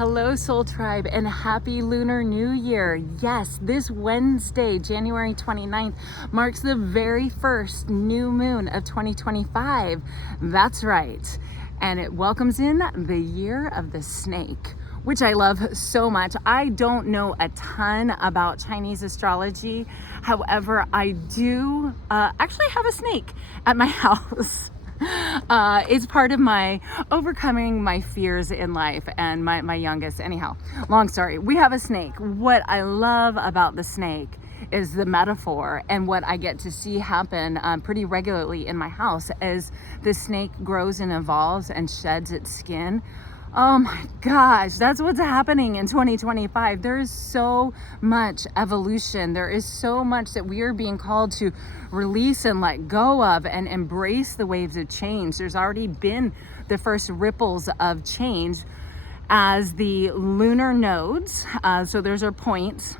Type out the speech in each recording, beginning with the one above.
Hello, Soul Tribe, and happy Lunar New Year. Yes, this Wednesday, January 29th, marks the very first new moon of 2025. That's right. And it welcomes in the year of the snake, which I love so much. I don't know a ton about Chinese astrology. However, I do actually have a snake at my house. It's part of my overcoming my fears in life and my youngest. Anyhow, long story. We have a snake. What I love about the snake is the metaphor, and what I get to see happen pretty regularly in my house as the snake grows and evolves and sheds its skin. Oh my gosh, that's what's happening in 2025. There is so much evolution. There is so much that we are being called to release and let go of and embrace the waves of change. There's already been the first ripples of change as the lunar nodes, so there's our points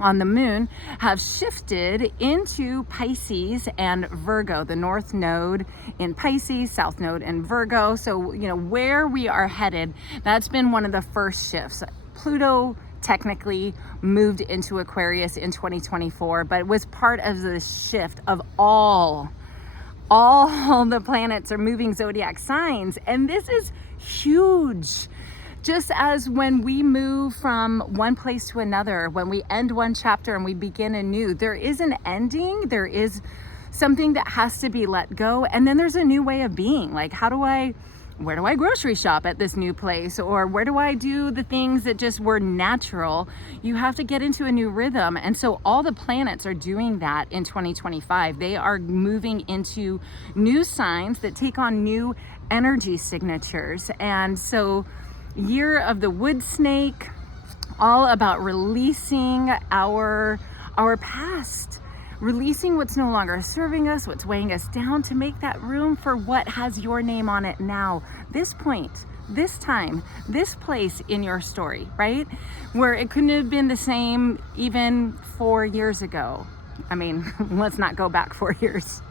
on the moon, have shifted into Pisces and Virgo, the north node in Pisces, south node in Virgo. So, where we are headed, that's been one of the first shifts. Pluto technically moved into Aquarius in 2024, but was part of the shift of all the planets are moving zodiac signs. And this is huge. Just as when we move from one place to another, when we end one chapter and we begin anew, there is an ending, there is something that has to be let go, and then there's a new way of being. Like, where do I grocery shop at this new place? Or where do I do the things that just were natural? You have to get into a new rhythm. And so all the planets are doing that in 2025. They are moving into new signs that take on new energy signatures. And so year of the wood snake, all about releasing our past, releasing what's no longer serving us, what's weighing us down, to make that room for what has your name on it now. This point, this time, this place in your story, right? Where it couldn't have been the same even 4 years ago. I mean, let's not go back 4 years.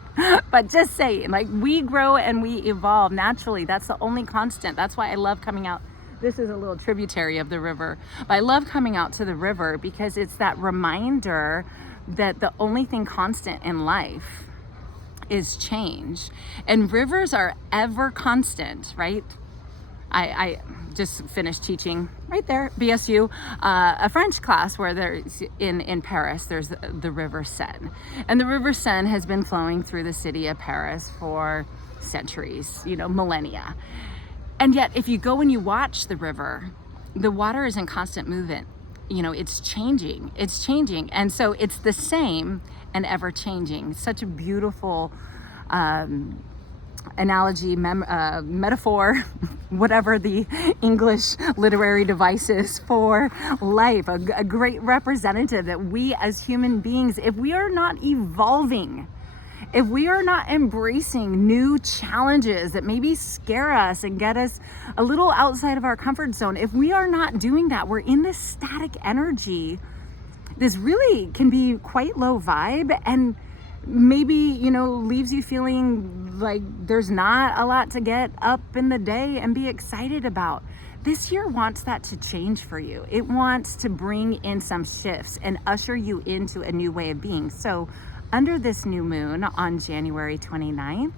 But just saying, like, we grow and we evolve naturally. That's the only constant. That's why I love coming out. This is a little tributary of the river. But I love coming out to the river because it's that reminder that the only thing constant in life is change. And rivers are ever constant, right? I just finished teaching right there, BSU, a French class where there's in Paris, there's the River Seine. And the River Seine has been flowing through the city of Paris for centuries, millennia. And yet, if you go and you watch the river, the water is in constant movement. It's changing. And so it's the same and ever changing. Such a beautiful analogy, metaphor, whatever the English literary device is for life. A great representative that we as human beings, if we are not evolving, if we are not embracing new challenges that maybe scare us and get us a little outside of our comfort zone, if we are not doing that, we're in this static energy. This really can be quite low vibe and maybe, leaves you feeling like there's not a lot to get up in the day and be excited about. This year wants that to change for you. It wants to bring in some shifts and usher you into a new way of being. So under this new moon on January 29th,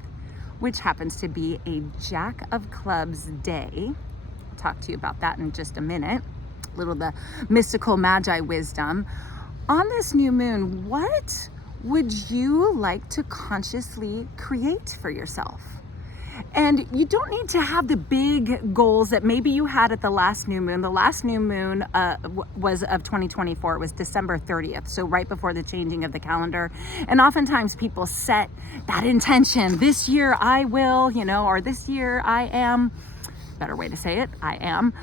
which happens to be a Jack of Clubs day, I'll talk to you about that in just a minute, the mystical Magi wisdom. On this new moon, what would you like to consciously create for yourself? And you don't need to have the big goals that maybe you had at the last new moon. The last new moon was of 2024. It was December 30th, so right before the changing of the calendar. And oftentimes people set that intention. This year I will, or this year I am. Better way to say it, I am.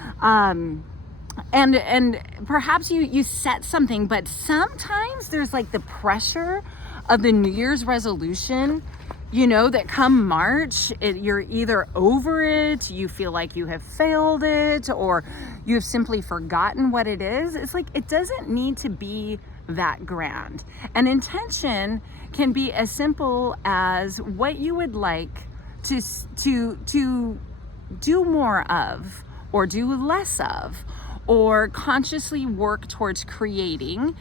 And perhaps you set something, but sometimes there's like the pressure of the New Year's resolution, that come March, you're either over it, you feel like you have failed it, or you have simply forgotten what it is. It's like, it doesn't need to be that grand. An intention can be as simple as what you would like to do more of, or do less of, or consciously work towards creating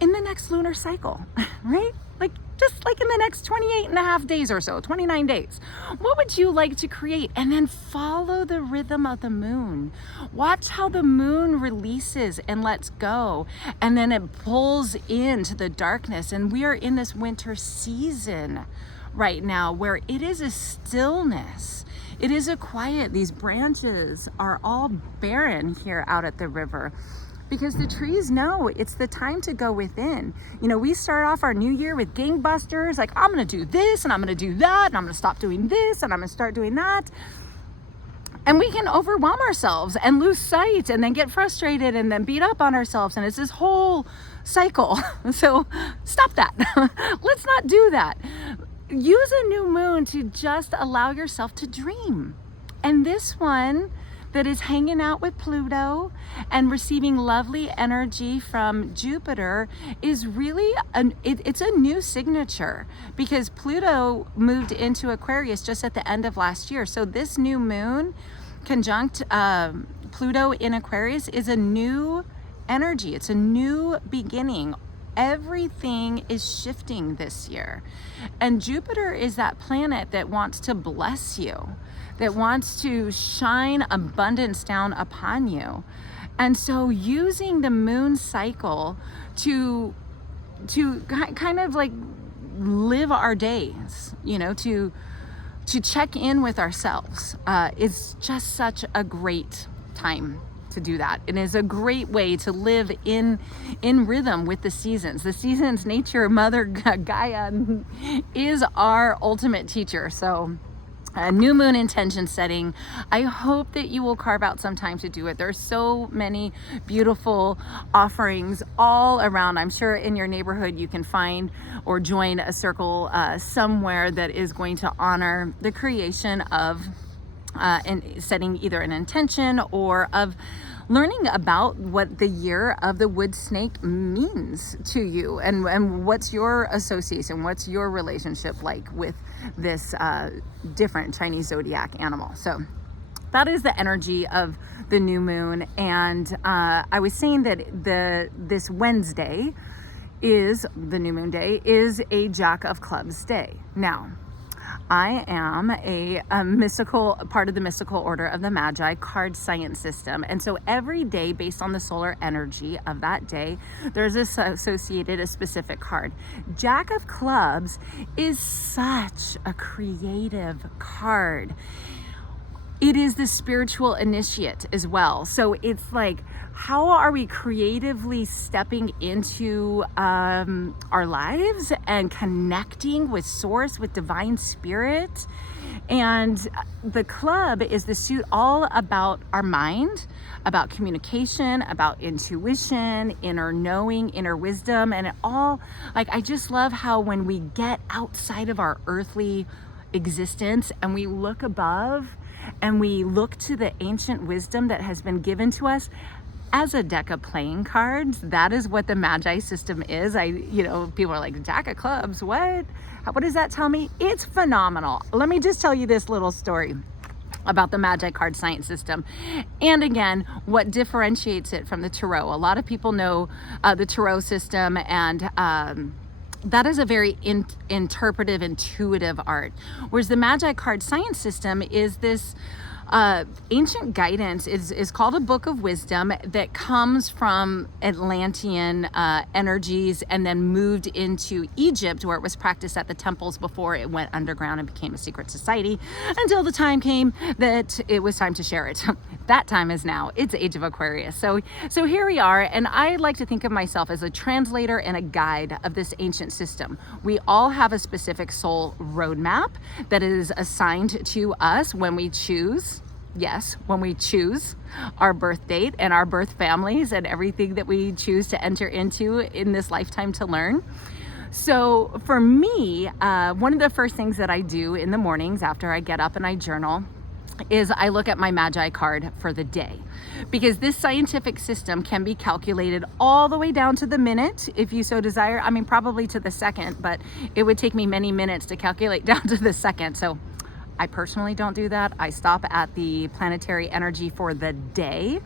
in the next lunar cycle, right? Like just like in the next 28 and a half days or so, 29 days. What would you like to create? And then follow the rhythm of the moon. Watch how the moon releases and lets go, and then it pulls into the darkness. And we are in this winter season right now where it is a stillness. It is a quiet. These branches are all barren here out at the river, because the trees know it's the time to go within. You know, we start off our new year with gangbusters, like I'm gonna do this and I'm gonna do that and I'm gonna stop doing this and I'm gonna start doing that. And we can overwhelm ourselves and lose sight and then get frustrated and then beat up on ourselves. And it's this whole cycle. So stop that. Let's not do that. Use a new moon to just allow yourself to dream. And this one that is hanging out with Pluto and receiving lovely energy from Jupiter is really it's a new signature, because Pluto moved into Aquarius just at the end of last year. So this new moon conjunct Pluto in Aquarius is a new energy. It's a new beginning. Everything is shifting this year. And Jupiter is that planet that wants to bless you, that wants to shine abundance down upon you. And so using the moon cycle to kind of like live our days, you know, to check in with ourselves is just such a great time to do that. It is a great way to live in rhythm with the seasons. The seasons, nature, Mother Gaia is our ultimate teacher. So new moon intention setting. I hope that you will carve out some time to do it. There are so many beautiful offerings all around. I'm sure in your neighborhood you can find or join a circle somewhere that is going to honor the creation of and setting either an intention or of learning about what the year of the wood snake means to you, and what's your association, what's your relationship like with this different Chinese zodiac animal. So that is the energy of the new moon. And I was saying that this Wednesday is the new moon day, is a Jack of Clubs day. Now, I am a mystical part of the mystical order of the Magi card science system. And so every day, based on the solar energy of that day, there's associated a specific card. Jack of Clubs is such a creative card. It is the spiritual initiate as well. So it's like, how are we creatively stepping into our lives and connecting with source, with divine spirit? And the club is the suit all about our mind, about communication, about intuition, inner knowing, inner wisdom. And it all, like, I just love how when we get outside of our earthly existence and we look above and we look to the ancient wisdom that has been given to us as a deck of playing cards. That is what the Magi system is. People are like, Jack of Clubs, what? What does that tell me? It's phenomenal. Let me just tell you this little story about the Magi card science system. And again, what differentiates it from the Tarot. A lot of people know the Tarot system, and that is a very interpretive, intuitive art. Whereas the Magi card science system is this ancient guidance, is called a book of wisdom that comes from Atlantean energies and then moved into Egypt, where it was practiced at the temples before it went underground and became a secret society, until the time came that it was time to share it. That time is now. It's Age of Aquarius. So here we are, and I like to think of myself as a translator and a guide of this ancient system. We all have a specific soul roadmap that is assigned to us when we choose. Yes, when we choose our birth date and our birth families and everything that we choose to enter into in this lifetime to learn. So for me, one of the first things that I do in the mornings after I get up and I journal is I look at my Magi card for the day, because this scientific system can be calculated all the way down to the minute if you so desire. I mean, probably to the second, but it would take me many minutes to calculate down to the second. So I personally don't do that. I stop at the planetary energy for the day.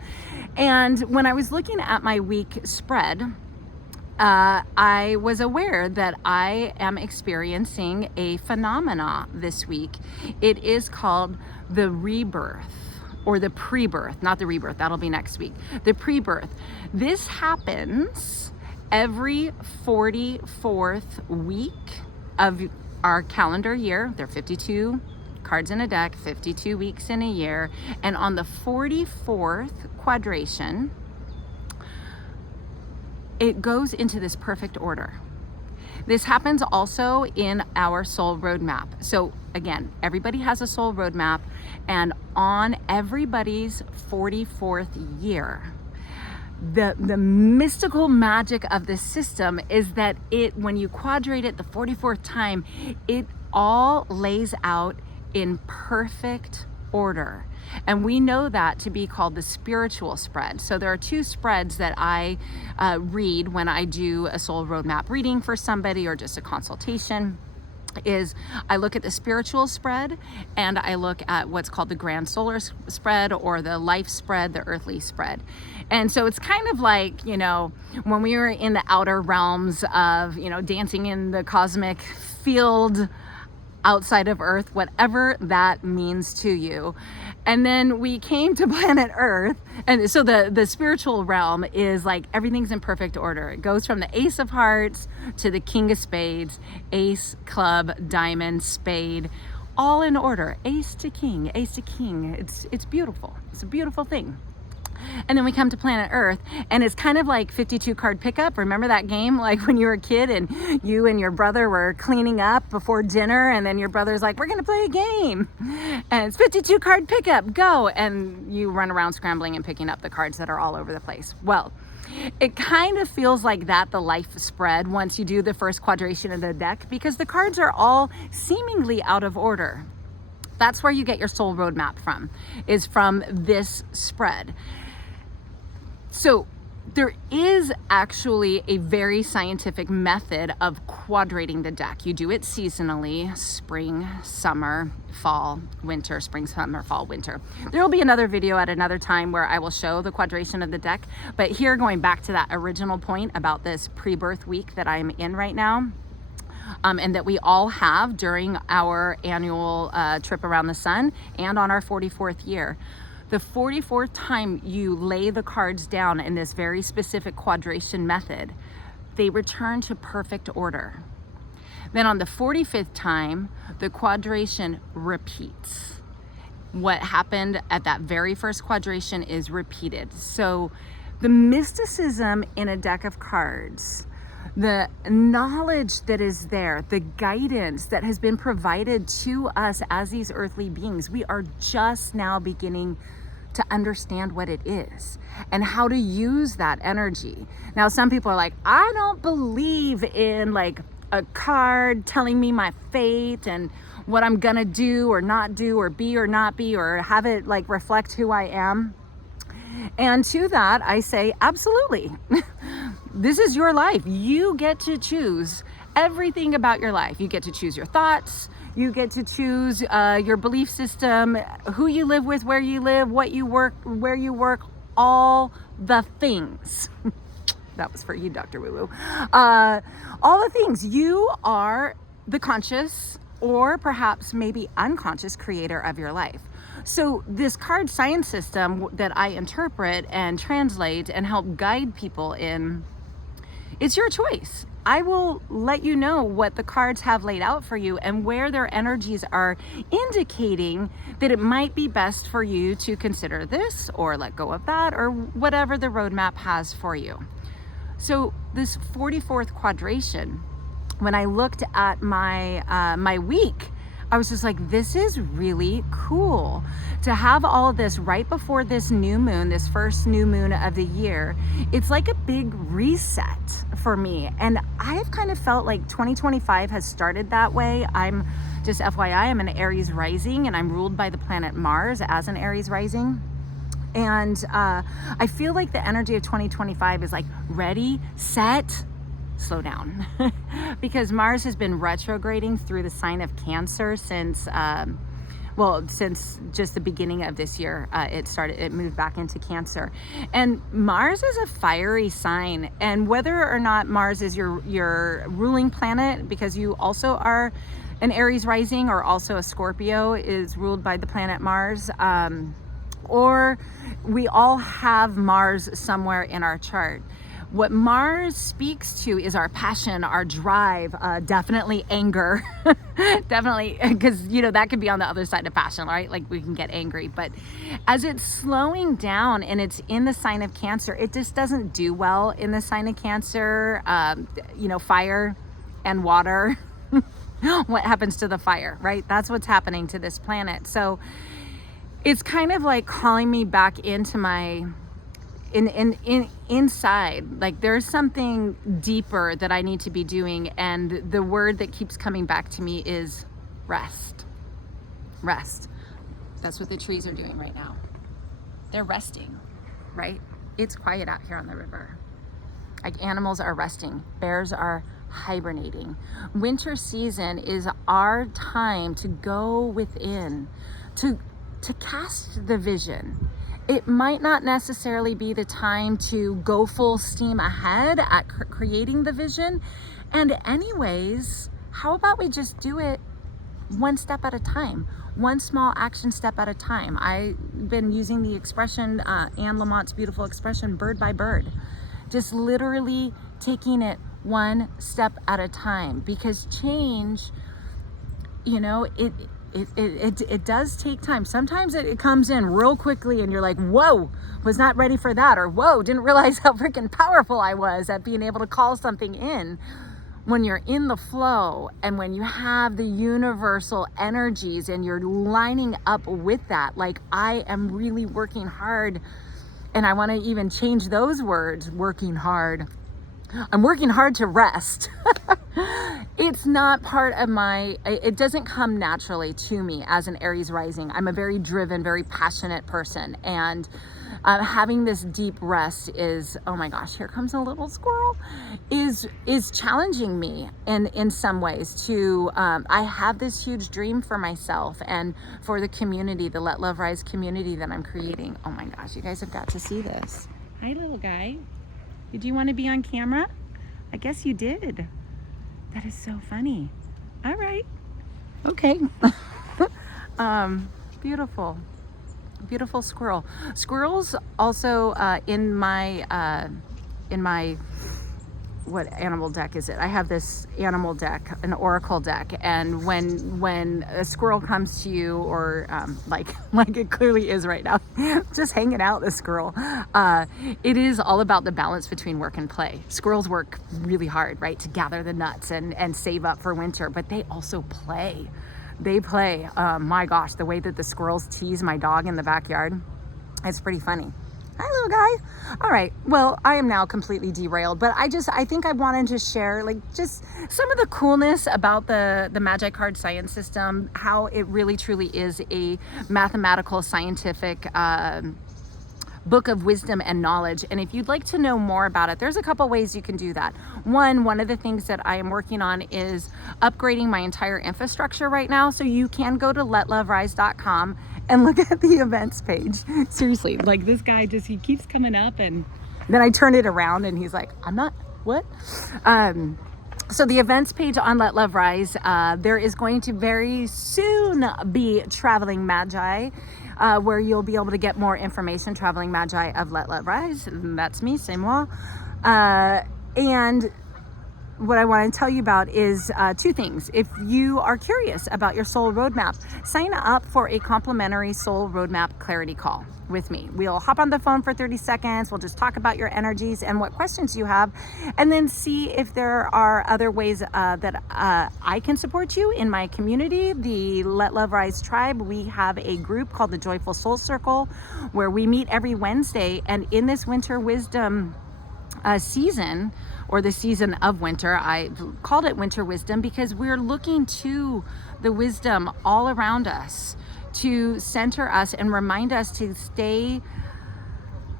And when I was looking at my week spread, I was aware that I am experiencing a phenomena this week. It is called the rebirth, or the pre-birth, not the rebirth, that'll be next week. The pre-birth. This happens every 44th week of our calendar year. There are 52 cards in a deck, 52 weeks in a year. And on the 44th quadration, it goes into this perfect order. This happens also in our soul roadmap. So again, everybody has a soul roadmap, and on everybody's 44th year, the mystical magic of this system is that when you quadrate it the 44th time, it all lays out in perfect order. And we know that to be called the spiritual spread. So there are two spreads that I read when I do a soul roadmap reading for somebody or just a consultation. Is I look at the spiritual spread, and I look at what's called the grand solar spread, or the life spread, the earthly spread. And so it's kind of like, when we were in the outer realms of, dancing in the cosmic field outside of Earth, whatever that means to you. And then we came to planet Earth, and so the spiritual realm is like everything's in perfect order. It goes from the Ace of Hearts to the King of Spades, Ace, Club, Diamond, Spade, all in order. Ace to King, Ace to King. It's beautiful. It's a beautiful thing. And then we come to planet Earth, and it's kind of like 52 card pickup. Remember that game, like when you were a kid and you and your brother were cleaning up before dinner, and then your brother's like, we're gonna play a game, and it's 52 card pickup, go, and you run around scrambling and picking up the cards that are all over the place. Well, it kind of feels like that, the life spread, once you do the first quadration of the deck, because the cards are all seemingly out of order. That's where you get your soul roadmap from, is from this spread. So there is actually a very scientific method of quadrating the deck. You do it seasonally: spring, summer, fall, winter, spring, summer, fall, winter. There will be another video at another time where I will show the quadration of the deck. But here, going back to that original point about this pre-birth week that I'm in right now, and that we all have during our annual trip around the sun and on our 44th year. The 44th time you lay the cards down in this very specific quadration method, they return to perfect order. Then on the 45th time, the quadration repeats. What happened at that very first quadration is repeated. So the mysticism in a deck of cards, the knowledge that is there, the guidance that has been provided to us as these earthly beings, we are just now beginning to understand what it is and how to use that energy. Now, some people are like, I don't believe in like a card telling me my fate and what I'm gonna do or not do, or be or not be, or have it like reflect who I am. And to that, I say, absolutely. This is your life. You get to choose everything about your life. You get to choose your thoughts. You get to choose your belief system, who you live with, where you live, what you work, where you work, all the things. That was for you, Dr. Woo Woo. All the things. You are the conscious, or perhaps maybe unconscious, creator of your life. So this card science system that I interpret and translate and help guide people in, it's your choice. I will let you know what the cards have laid out for you and where their energies are indicating that it might be best for you to consider this or let go of that, or whatever the roadmap has for you. So this 44th quadration, when I looked at my week, I was just like, this is really cool to have all of this right before this new moon, this first new moon of the year. It's like a big reset for me. And I've kind of felt like 2025 has started that way. I'm just FYI, I'm an Aries rising, and I'm ruled by the planet Mars as an Aries rising. And I feel like the energy of 2025 is like ready, set, slow down. Because Mars has been retrograding through the sign of Cancer since well, since just the beginning of this year, it moved back into Cancer. And Mars is a fiery sign. And whether or not Mars is your ruling planet, because you also are an Aries rising or also a Scorpio, is ruled by the planet Mars, or we all have Mars somewhere in our chart. What Mars speaks to is our passion, our drive, definitely anger, definitely, because, you know, that could be on the other side of passion, right? Like we can get angry, but as it's slowing down and it's in the sign of Cancer, it just doesn't do well in the sign of Cancer. You know, fire and water, what happens to the fire, right? That's what's happening to this planet. So it's kind of like calling me back into my inside. Like there's something deeper that I need to be doing, and the word that keeps coming back to me is rest. Rest. That's what the trees are doing right now. They're resting, right? It's quiet out here on the river. Like animals are resting, bears are hibernating. Winter season is our time to go within, to cast the vision. It might not necessarily be the time to go full steam ahead at creating the vision. And anyways, how about we just do it one step at a time, one small action step at a time. I've been using the expression, Anne Lamont's beautiful expression, bird by bird, just literally taking it one step at a time, because change, you know, it does take time. Sometimes it comes in real quickly and you're like, whoa, was not ready for that. Or whoa, didn't realize how freaking powerful I was at being able to call something in. When you're in the flow and when you have the universal energies and you're lining up with that, like I am really working hard, and I want to even change those words, working hard. I'm working hard to rest. It's not part of it doesn't come naturally to me as an Aries rising. I'm a very driven, very passionate person. And having this deep rest is, oh my gosh, here comes a little squirrel, is challenging me in some ways to, I have this huge dream for myself and for the community, the Let Love Rise community that I'm creating. Oh my gosh, you guys have got to see this. Hi, little guy. Did you want to be on camera? I guess you did. That is so funny. All right. Okay. Beautiful. Beautiful squirrel. Squirrels also in my what animal deck is it? I have this animal deck, an oracle deck, and when a squirrel comes to you, or like it clearly is right now, just hanging out, this squirrel, it is all about the balance between work and play. Squirrels work really hard, right, to gather the nuts and save up for winter, but they also play. They play. My gosh, the way that the squirrels tease my dog in the backyard, it's pretty funny. Hi, little guy. All right. Well, I am now completely derailed, but I think I wanted to share like just some of the coolness about the Magi card science system, how it really truly is a mathematical, scientific book of wisdom and knowledge. And if you'd like to know more about it, there's a couple ways you can do that. One of the things that I am working on is upgrading my entire infrastructure right now. So you can go to letloverise.com and look at the events page. Seriously, like this guy he keeps coming up, and then I turn it around and he's like, I'm not, what? So the events page on Let Love Rise, there is going to very soon be Traveling Magi, where you'll be able to get more information. Traveling Magi of Let Love Rise, and that's me, c'est moi. And what I want to tell you about is two things. If you are curious about your soul roadmap, sign up for a complimentary soul roadmap clarity call with me. We'll hop on the phone for 30 seconds. We'll just talk about your energies and what questions you have, and then see if there are other ways that I can support you in my community, the Let Love Rise tribe. We have a group called the Joyful Soul Circle where we meet every Wednesday, and in this winter wisdom season, or the season of winter, I called it winter wisdom because we're looking to the wisdom all around us to center us and remind us to stay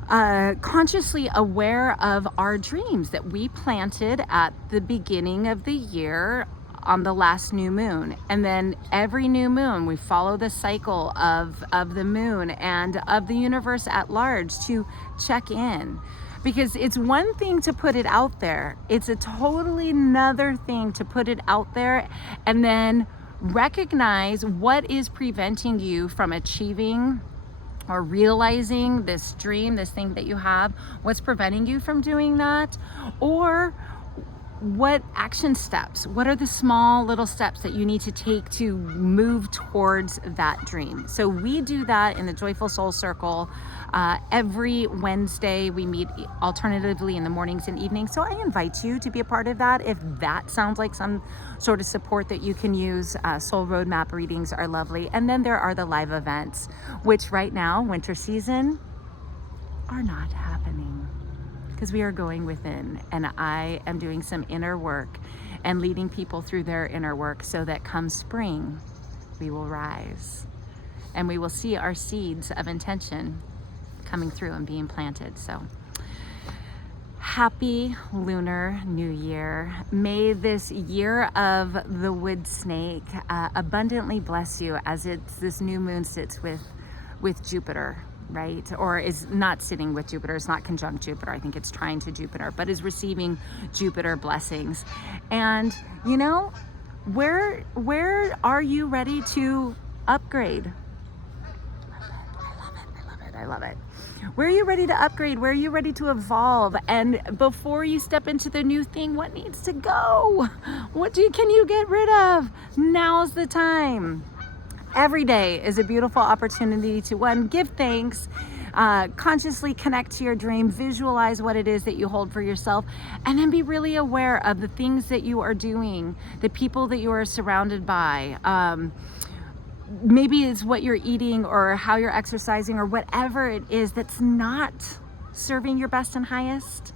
consciously aware of our dreams that we planted at the beginning of the year on the last new moon. And then every new moon, we follow the cycle of the moon and of the universe at large to check in. Because it's one thing to put it out there. It's a totally another thing to put it out there and then recognize what is preventing you from achieving or realizing this dream, this thing that you have, what's preventing you from doing that, or what action steps, what are the small little steps that you need to take to move towards that dream. So we do that in the Joyful Soul Circle. Every Wednesday we meet alternatively in the mornings and evenings. So I invite you to be a part of that. If that sounds like some sort of support that you can use, Soul Roadmap readings are lovely. And then there are the live events, which right now, winter season, are not happening, because we are going within, and I am doing some inner work and leading people through their inner work so that come spring, we will rise and we will see our seeds of intention coming through and being planted. So happy Lunar New Year. May this year of the wood snake abundantly bless you as this new moon sits with Jupiter, right? Or is not sitting with Jupiter, it's not conjunct Jupiter. I think it's trying to Jupiter, but is receiving Jupiter blessings. And you know, where are you ready to upgrade? I love it. Where are you ready to upgrade? Where are you ready to evolve? And before you step into the new thing, what needs to go? Can you get rid of? Now's the time. Every day is a beautiful opportunity to, one, give thanks, consciously connect to your dream, visualize what it is that you hold for yourself, and then be really aware of the things that you are doing, the people that you are surrounded by. Maybe it's what you're eating or how you're exercising or whatever it is that's not serving your best and highest.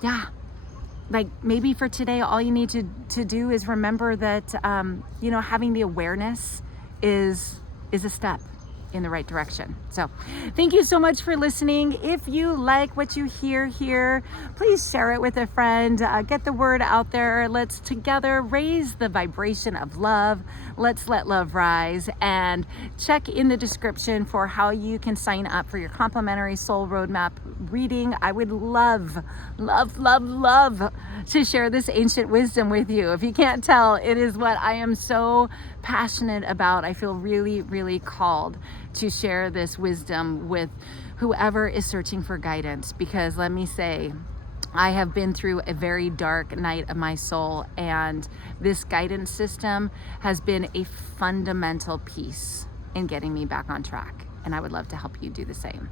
Yeah. Like maybe for today, all you need to do is remember that, having the awareness is a step in the right direction. So thank you so much for listening. If you like what you hear here, please share it with a friend. Get the word out there. Let's together raise the vibration of love. Let's let love rise. And check in the description for how you can sign up for your complimentary Soul Roadmap reading. I would love to share this ancient wisdom with you. If you can't tell, it is what I am so passionate about. I feel really, really called to share this wisdom with whoever is searching for guidance, because let me say, I have been through a very dark night of my soul, and this guidance system has been a fundamental piece in getting me back on track, and I would love to help you do the same.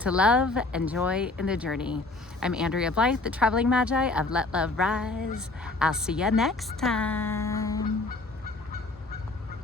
To love and joy in the journey. I'm Andrea Blythe, the traveling Magi of Let Love Rise. I'll see you next time.